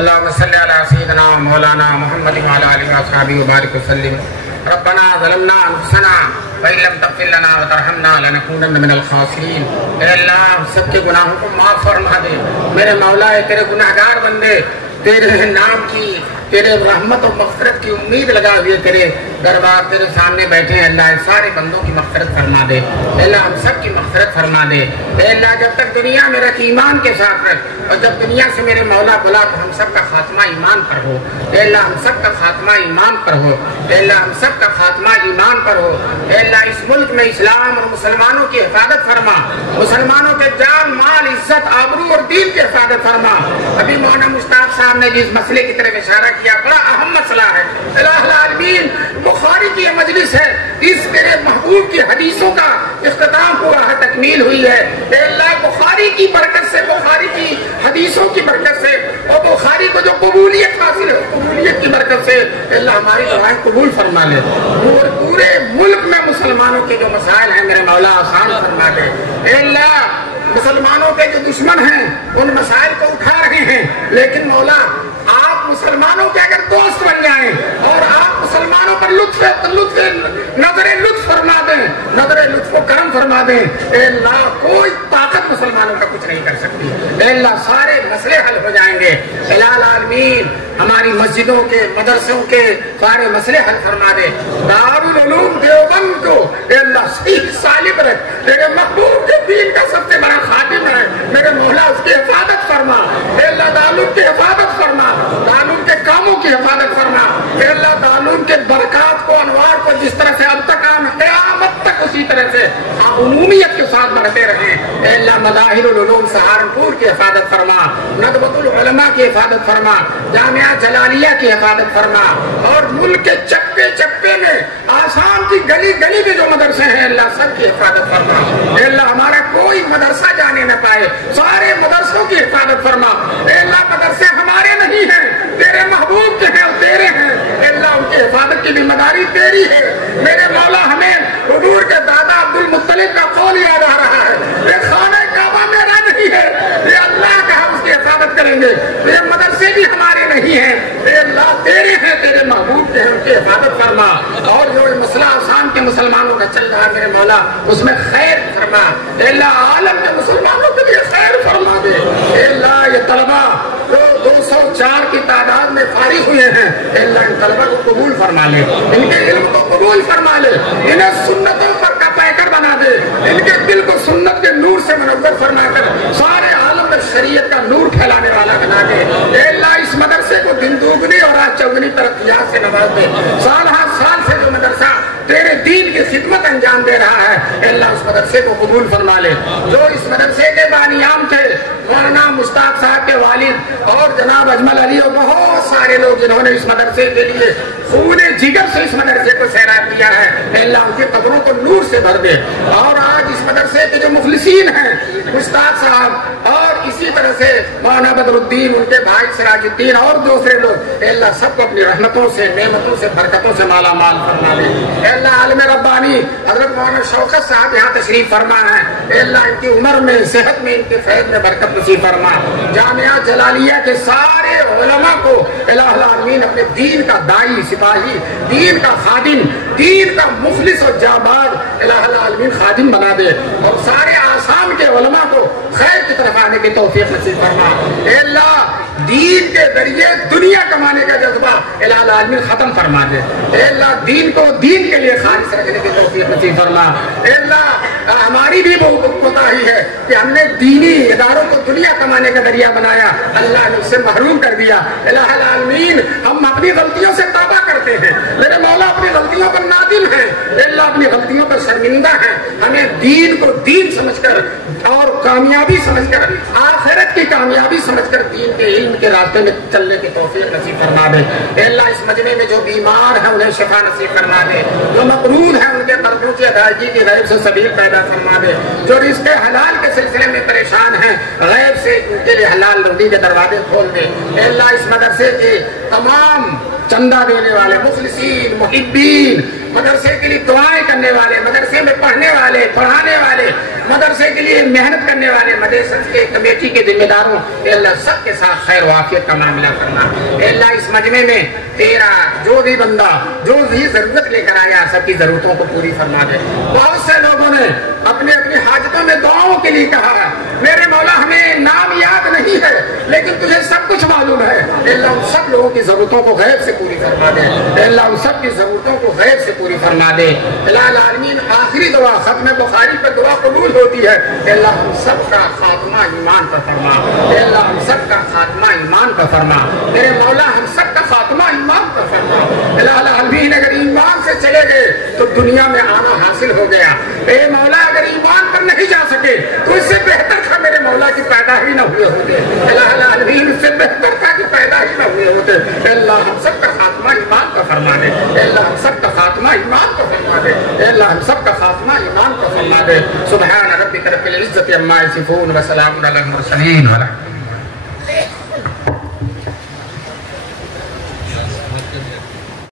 اللهم صل على سيدنا مولانا محمد وعلى آله وصحبه وبارك وسلم. ربنا ظلمنا انفسنا وان لم تغفر لنا وترحمنا لنكونن من الخاسرین. اے اللہ ہم سب کے گناہوں کو معاف فرما دے. میرے مولا تیرے گناہگار بندے تیرے نام کی تیرے رحمت و مغفرت کی امید لگا ہوئے تیرے دربار تیرے سامنے بیٹھے ہیں. اللہ سارے بندوں کی مغفرت فرما دے. اللہ ہم سب کی مغفرت فرما دے. اے اللہ جب تک دنیا میں رکھ ایمان کے ساتھ رکھ اور جب دنیا سے میرے مولا بلا تو ہم سب کا خاتمہ ایمان پر ہو. اے اللہ ہم سب کا خاتمہ ایمان پر ہو. اے اللہ ہم سب کا خاتمہ ایمان پر ہو. اے اللہ اس ملک میں اسلام اور مسلمانوں کی حفاظت فرما. مسلمانوں کے جان مال عزت آبرو اور دین کی حفاظت فرما. ابھی مولانا مشتاق صاحب نے جس مسئلے کی طرف اشارہ کیا بڑا اہم مسئلہ ہے. الہ العالمین بخاری کی یہ مجلس ہے. اس میرے محبوب کی حدیثوں کا اختتام ہوا ہے تکمیل ہوئی ہے. اے اللہ بخاری کی برکت سے بخاری کی حدیثوں کی برکت سے اور بخاری کو جو قبولیت حاصل ہے قبولیت کی برکت سے اے اللہ ہماری دعائیں قبول فرما لے. اور پورے ملک میں مسلمانوں کے جو مسائل ہیں میرے مولا آسان فرما دے. اے اللہ مسلمانوں کے جو دشمن ہیں ان مسائل کو اٹھا رہے ہیں لیکن مولا آپ مسلمانوں کے اگر دوست بن جائیں اور آپ مسلمانوں پر نظر لطف فرما دیں نظر لطف و کرم فرما دیں اے اللہ کوئی طاقت مسلمانوں کا کچھ نہیں کر سکتی. اے اللہ سارے مسئلے حل ہو جائیں گے. الہ العالمین ہماری مسجدوں کے مدرسوں کے سارے مسئلے حل فرما دے. دارالعلوم دیوبند کو اے اللہ صحیح سالم رکھ. تیرے محبوب کے دین کا سب سے بڑا خادم ہے میرے مولا اس کی حفاظت فرما. اے اللہ دارالعلوم کی حفاظت فرما. دارالعلوم کے کاموں کی حفاظت فرما. اے اللہ دارالعلوم کے برکات کو انوار کو جس طرح سے اب تک قیامت تک اسی طرح سے عمومیت کے ساتھ بڑھتے رہیں. اے اللہ مظاہر العلوم سہارنپور کی حفاظت فرما. ندوۃ العلماء کی حفاظت فرما. جامعہ جلالیہ کی حفاظت فرما. اور ملک کے چپے چپے میں آسام کی گلی گلی میں جو مدرسے ہیں اللہ سب کی حفاظت فرما. اے اللہ ہمارا کوئی مدرسہ جانے نہ پائے. سارے مدرسوں کی حفاظت فرما. اے اللہ مدرسے ہمارے نہیں ہیں تیرے محبوب کے ہیں اور تیرے ہیں. اے اللہ ان کی حفاظت کی ذمہ داری تیری ہے. میرے مولا ہمیں حضور کے دادا عبد المطلب کا قول یاد آ رہا ہے یہ خانہ کعبہ میرا نہیں ہے یہ اللہ کا ہم اس کی حفاظت کریں گے. یہ مدرسے بھی ہمارے نہیں ہیں اے اللہ تیرے ہیں تیرے محبوب کے ہیں ان کی حفاظت فرما. اور جو مسئلہ آسام کے مسلمانوں کا چل رہا ہے میرے مولا اس میں خیر فرما. اے اللہ عالم کے مسلمانوں کے لیے خیر فرما دے. اے اللہ یہ طلبہ جو 204 کی تعداد میں فارغ ہوئے ہیں اے اللہ ان طلبہ کو قبول فرما لے. ان کے علم کو قبول فرما لے. انہیں سنتوں پر کا پیکر بنا دے. ان کے دل کو سنت کے نور سے منور فرما کر سارے عالم میں شریعت کا نور پھیلانے والا بنا دے. اے اللہ اس مدرسے کو دن دوگنی اور رات چوگنی ترقیات سے نواز دے. سال ہر سال سے جو مدرسہ تیرے دین کی خدمت انجام دے رہا ہے اے اللہ اس مدرسے کو قبول فرما لے. جو اس مدرسے کے بانیان تھے مولانا مشتاق صاحب کے والد اور جناب اجمل علی اور بہت سارے لوگ جنہوں نے اس مدرسے کے لیے خون جگر سے اس مدرسے کو سیراب کیا ہے اے اللہ ان کی قبروں کو نور سے بھر دے. اور آج اس مدرسے کے جو مخلصین ہیں مشتاق صاحب اور اسی طرح سے مولانا بدر الدین ان کے بھائی سراج الدین اور دوسرے لوگ اے اللہ سب کو اپنی رحمتوں سے نعمتوں سے برکتوں سے مالا مال فرما دے. اے اللہ عالم ربانی حضرت مولانا شوکت صاحب یہاں تشریف فرما ہے اے اللہ ان کی عمر میں صحت میں ان کے فیض میں برکت نصیب فرما. جامعہ جلالیہ کے سارے علماء کو الہ العالمین اپنے دین کا داعی سپاہی دین کا خادم دین کا مخلص اور جاباد الہ العالمین خادم بنا دے. اور سارے آسام کے علماء کو خیر کی طرف آنے کی توفیق نصیب فرما. اے اللہ دین کے ذریعے دنیا کمانے کا جذبہ الہ العالمین ختم فرما دے. اے اللہ دین کو دین کے لیے خالص رکھنے کی توفیق نصیب فرما. اے اللہ ہماری بھی وہ کوتاہی ہے کہ ہم نے دینی اداروں کو دنیا کمانے کا ذریعہ بنایا اللہ نے اس سے محروم کر دیا. الہ العالمین ہم اپنی غلطیوں سے توبہ کرتے ہیں میرے مولا اپنی غلطیوں پر نادم ہیں اے اللہ اپنی غلطیوں پر شرمندہ ہیں. ہمیں دین کو دین سمجھ کر اور کامیابی سمجھ کر آخرت کی کامیابی سمجھ کر دین کے علم کے راستے میں چلنے کی توفیق نصیب فرما دے. اے اللہ اس مجمع میں جو بیمار ہیں انہیں شفا نصیب فرما دے. جو مقروض ہیں ان کے قرضوں کی ادائیگی کی غیب سے سبیل پیدا فرما دے. جو رزق حلال کے سلسلے میں پریشان ہیں غیب سے ان کے لیے حلال روزی کے دروازے کھول دے. اے اللہ اس مدرسے کے تمام چندہ دینے والے مخلصین محبین مدرسے کے لیے دعائیں کرنے والے، مدرسے میں پڑھنے والے، پڑھانے والے، مدرسے کے لیے محنت کرنے والے، مدرسے کے کمیٹی کے ذمہ داروں، اے اللہ سب کے ساتھ خیر و عافیت کا معاملہ کرنا۔ اے اللہ اس مجمع میں تیرا جو بھی بندہ جو بھی ضرورت لے کر آیا سب کی ضرورتوں کو پوری فرما دے۔ بہت سے لوگوں نے اپنے اپنی حاجتوں میں دعاؤں کے لیے کہا ہے، میرے مولا ہمیں نام یاد نہیں ہے لیکن تجھے سب کچھ معلوم ہے۔ اے اللہ ان سب لوگوں کی ضرورتوں کو غیب سے پوری فرما دے۔ اے اللہ ان سب کی ضرورتوں کو غیب سے پوری فرما دے۔ الہ العالمین آخری دعا ختم بخاری پر دعا قبول ہوتی ہے۔ اے اللہ ہم سب کا خاتمہ ایمان پر فرما۔ اے اللہ ہم سب کا خاتمہ ایمان پر فرما۔ میرے مولا ہم سب کا خاتمہ ایمان پر فرما۔ الہ العالمین اگر ایمان سے چلے گئے تو دنیا میں آنا حاصل ہو گیا۔ اے مولا اگر ایمان پر نہیں جا سکے تو اس سے بہتر تھا میرے مولا کی پیدا ہی نہ ہوئے ہوتے۔ الہ العالمین اس سے بہتر تھا کہ پیدا ہی نہ ہوئے ہوتے۔ اے اللہ ہم سب کا خاتمہ ایمان پر فرما دے۔ اے اللہ ہم سب کا خاتمہ ایمان پر فرما دے۔ اے اللہ ہم سب کا خاتمہ ایمان پر فرما دے۔ سبحان ربک رب العزت عما یصفون وسلام علی المرسلین۔